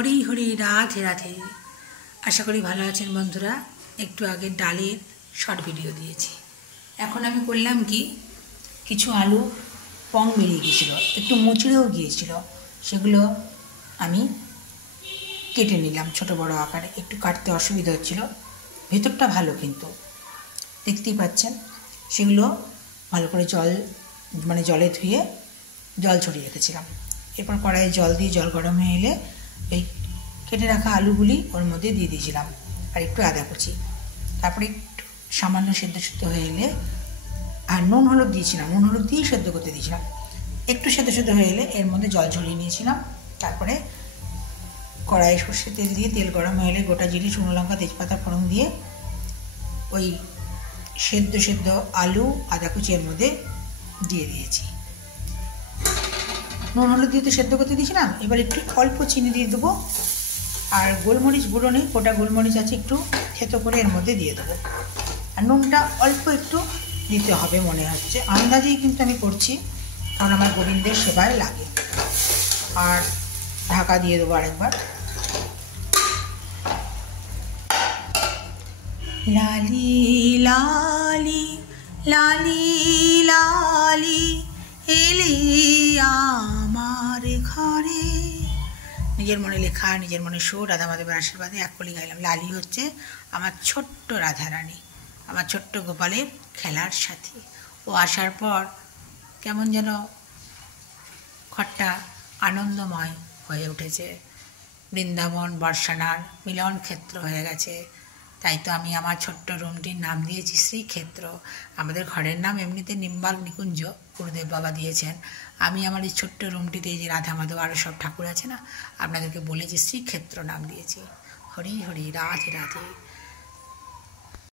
হরি হরি রাধে রাধে। আশা করি ভালো আছেন বন্ধুরা। একটু আগে ডালের শর্ট ভিডিও দিয়েছি। এখন আমি করলাম কি, কিছু আলু পং বেরিয়ে গিয়েছিল, একটু মুচড়েও গিয়েছিল, সেগুলো আমি কেটে নিলাম ছোট বড় আকারে। একটু কাটতে অসুবিধা হচ্ছিল, ভেতরটা ভালো কিন্তু দেখতেই পাচ্ছেন। সেগুলো ভালো করে জলে ধুয়ে জল ছড়িয়ে রেখেছিলাম। এরপর কড়াইয়ে জল দিয়ে জল গরম হয়ে এলে এই কেটে রাখা আলুগুলি ওর মধ্যে দিয়ে দিয়েছিলাম আর একটু আদা কুচি। তারপরে একটু সামান্য সেদ্ধ হয়ে এলে আর নুন হলুদ দিয়েছিলাম, নুন হলুদ দিয়ে সেদ্ধ করতে দিয়েছিলাম। একটু সেদ্ধ হয়ে এলে এর মধ্যে জল ঝরিয়ে নিয়েছিলাম। তারপরে কড়াইয়ে সর্ষের তেল দিয়ে তেল গরম হয়ে এলে গোটা জিরে, শুকনো লঙ্কা, তেজপাতা ফোড়ন দিয়ে ওই সেদ্ধ আলু আদা কুচি এর মধ্যে দিয়ে দিয়েছি। নুন হলুদ দিয়ে তো সেদ্ধ করতে দিয়েছিলাম। এবার একটু অল্প চিনি দিয়ে দেবো, আর গোলমরিচ গুঁড়ো নেই, গোটা গোলমরিচ আছে, একটু থেতো করে এর মধ্যে দিয়ে দেবো। আর নুনটা অল্প একটু দিতে হবে মনে হচ্ছে, আন্দাজেই কিন্তু আমি করছি, কারণ আমার গোবিন্দের সেবায় লাগে। আর ঢাকা দিয়ে দেবো আরেকবার। লালি লালি লালি লালি এলে আমার ঘরে। নিজের মনে লেখা, নিজের মনে সুর, রাধা মাধবের আশীর্বাদে এক কলি গাইলাম। লালি হচ্ছে আমার ছোট্ট রাধারানী, আমার ছোট্ট গোপালের খেলার সাথী। ও আসার পর কেমন যেন ঘরটা আনন্দময় হয়ে উঠেছে। বৃন্দাবন বর্ষানার মিলন ক্ষেত্র হয়ে গেছে। তাই তো আমি আমার ছোট্ট রুমটির নাম দিয়েছি শ্রীক্ষেত্র। আমাদের ঘরের নাম এমনিতে নিম্বাল নিকুঞ্জ, গুরুদেব বাবা দিয়েছেন। আমি আমার এই ছোট্ট রুমটিতে যে রাধা মাধব আরও সব ঠাকুর আছে না, আপনাদেরকে বলেছি শ্রীক্ষেত্র নাম দিয়েছি। হরি হরি রাধে রাধে।